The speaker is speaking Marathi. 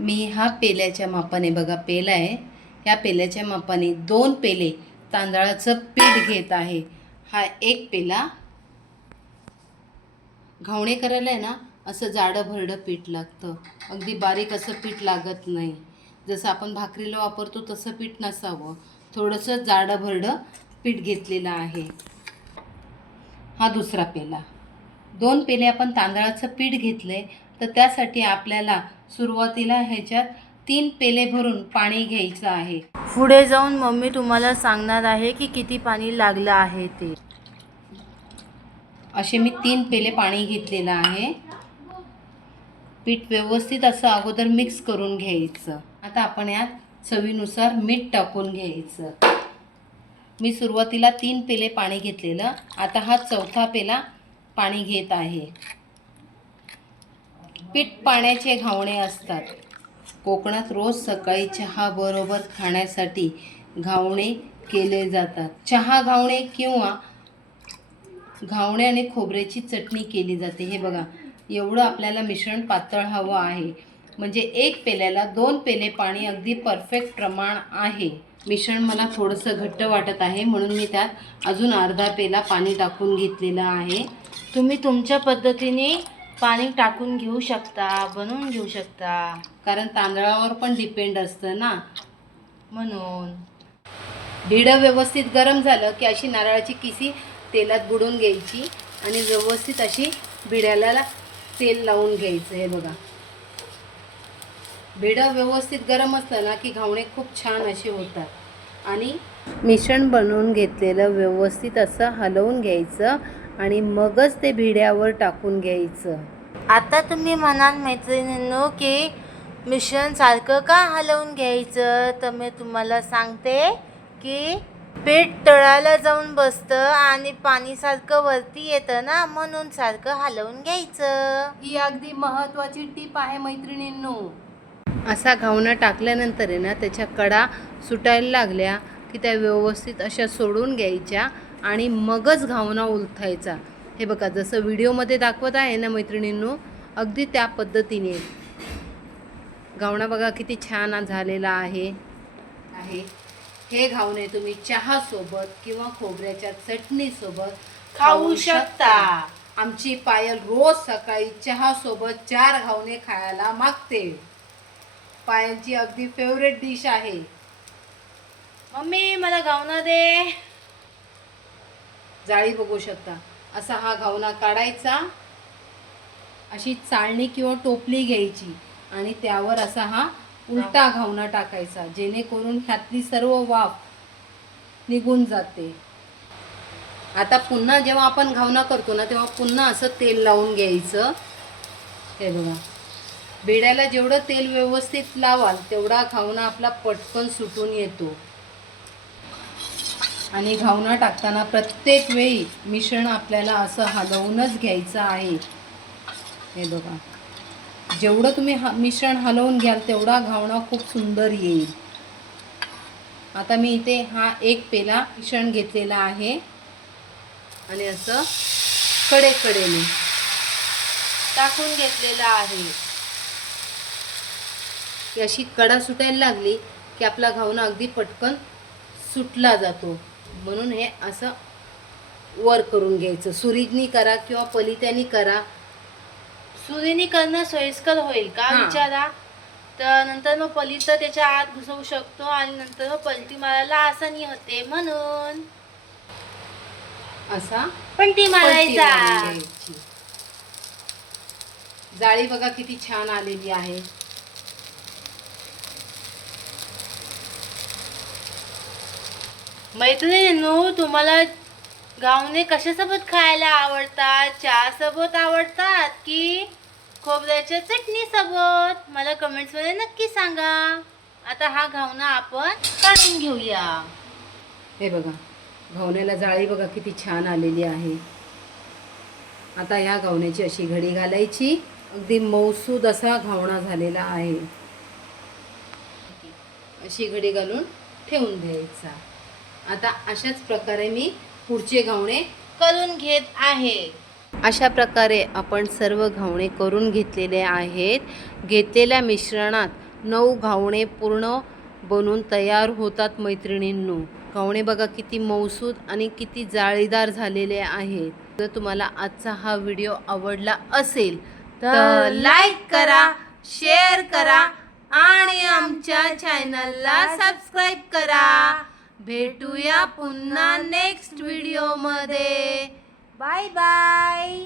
मी हा पेल्याच्या मापाने बघा पेला आहे, ह्या पेल्याच्या मापाने 2 पेले तांदळाचं पीठ घेत आहे. हा एक पेला. घावणे करायला आहे ना असं जाडं भरडं पीठ लागतं, अगदी बारीक असं पीठ लागत नाही. जसं आपण भाकरीला वापरतो तसं पीठ नसावं, थोडंसं जाडं भरडं पीठ घेतलेलं आहे. हा दुसरा पेला. 2 पेले आपण तांदळाचं पीठ घेतलं आहे, तर त्यासाठी आपल्याला सुरुवातीला ह्याच्यात 3 पेले भरून पाणी घ्यायचं आहे. पुढे जाऊन मम्मी तुम्हाला सांगणार आहे की किती पाणी लागलं आहे ते. असे मी 3 पेले पाणी घेतलेलं आहे. पीठ व्यवस्थित असं अगोदर मिक्स करून घ्यायचं. आता आपण यात चवीनुसार मीठ टाकून घ्यायचं. मी सुरुवातीला 3 पेले पाणी घेतलेलं, आता हा चौथा पेला पाणी घेत आहे. पीठ पाण्याचे घावणे असतात. कोकणात रोज सकाळी चहा बरोबर खाण्यासाठी घावणे केले जातात. चहा घावणे किंवा घावणे आणि खोबऱ्याची चटणी केली जाते. हे बघा, एवढं आपल्याला मिश्रण पातळ हवं आहे, म्हणजे 1 पेल्याला 2 पेले पाणी अगदी परफेक्ट प्रमाण आहे. मिश्रण मला थोडंसं घट्ट वाटत आहे, म्हणून मी त्यात अजून अर्धा पेला पाणी टाकून घेतलेलं आहे. तुम्ही तुमच्या पद्धतीने पाणी टाकून घेऊ शकता, बनवून घेऊ शकता, कारण तांदळावर पण डिपेंड असतं ना. म्हणून भिडं व्यवस्थित गरम झालं की अशी नारळाची किसी तेलात बुडवून घ्यायची आणि व्यवस्थित अशी भिड्याला तेल लावून घ्यायचं. हे बघा, भिडं व्यवस्थित गरम असलं ना की घावणे खूप छान असे होतात. आणि मिश्रण बनवून घेतलेलं व्यवस्थित असं हलवून घ्यायचं आणि मगच ते भिड्यावर टाकून घ्यायचं. आता तुम्ही म्हणाल मैत्रिणींनो की मिश्रण सारखं का हलवून घ्यायचं, तर मी तुम्हाला सांगते की पीठ तळाला जाऊन बसतं आणि पाणी सारखं वरती येतं ना, म्हणून सारखं हलवून घ्यायचं. ही अगदी महत्त्वाची टीप आहे मैत्रिणींनो. असा घावणं टाकल्यानंतर आहे ना त्याच्या कडा सुटायला लागल्या की त्या व्यवस्थित अशा सोडून घ्यायच्या आणि मगच घावणा उलथायचा. हे बघा, जसं व्हिडिओमध्ये दाखवत आहे ना मैत्रिणींनो, अगदी त्या पद्धतीने घावणा बघा किती छान झालेला आहे. हे घावणे तुम्ही चहासोबत किंवा खोबऱ्याच्या चटणीसोबत खाऊ शकता. आमची पायल रोज सकाळी चहासोबत 4 घावणे खायला मागते. पायलची अगदी फेवरेट डिश आहे. मम्मी मला घावणं दे. जाळी बघू शकता. असा हा घावणा काढायचा, अशी चाळणी किंवा टोपली घ्यायची आणि त्यावर असा हा उलटा घावणा टाकायचा, जेणेकरून ह्यातली सर्व वाफ निघून जाते. आता पुन्हा जेव्हा आपण घावणा करतो ना तेव्हा पुन्हा असं तेल लावून घ्यायचं. हे बघा, भिड्याला जेवढं तेल व्यवस्थित लावाल तेवढा घावणा आपला पटकन सुटून येतो. आणि घावणा टाकताना प्रत्येक वेळी मिश्रण आपल्याला असं हलवूनच घ्यायचं आहे. हे बघा, जेवढं तुम्ही मिश्रण हलवून घ्याल तेवढा घावणा खूप सुंदर येईल. आता मी इथे हा 1 पेला मिश्रण घेतलेला आहे आणि असं कडेकडेने टाकून घेतलेलं आहे. की अशी कडा सुटायला लागली की आपला घावणा अगदी पटकन सुटला जातो. म्हणून हे असं वर करून घ्यायचं. सुरीनी करा किंवा पलित्यानी करा. सुरीने करणं सोयीस्कर होईल का विचारा, तर नंतर मग पलीत त्याच्या आत घुसवू शकतो आणि नंतर मग पलटी मारायला आसानी होते, म्हणून असा पलटी मारायचा. घ्यायची. जाळी बघा किती छान आलेली आहे. मैत्रिणींनो, तुम्हाला घावणे कशासोबत खायला आवडतात? चहा सोबत आवडतात की खोबऱ्याच्या चटणी सोबत? मला कमेंट्स मध्ये नक्की सांगा. आता हा घावणा आपण काढून घेऊया. हे बघा, घावण्याला जाळी बघा किती छान आलेली आहे. आता या घावण्याची अशी घडी घालायची. अगदी मऊसूद असा घावणा झालेला आहे. अशी घडी घालून ठेवून द्यायचा. आता अशाच प्रकारे मी पुढचे घावणे करून घेत आहे. अशा प्रकारे आपण सर्व घावणे करून घेतलेले आहेत. घेतलेल्या मिश्रणात 9 घावणे पूर्ण बनून तयार होतात मैत्रिणींनो. घावणे बघा किती मऊसूद आणि किती जाळीदार झालेले आहेत. जर तुम्हाला आजचा हा व्हिडिओ आवडला असेल तर लाईक करा, शेअर करा आणि आमच्या चॅनलला सबस्क्राईब करा. भेटूया पुन्हा नेक्स्ट व्हिडिओमध्ये. Bye bye.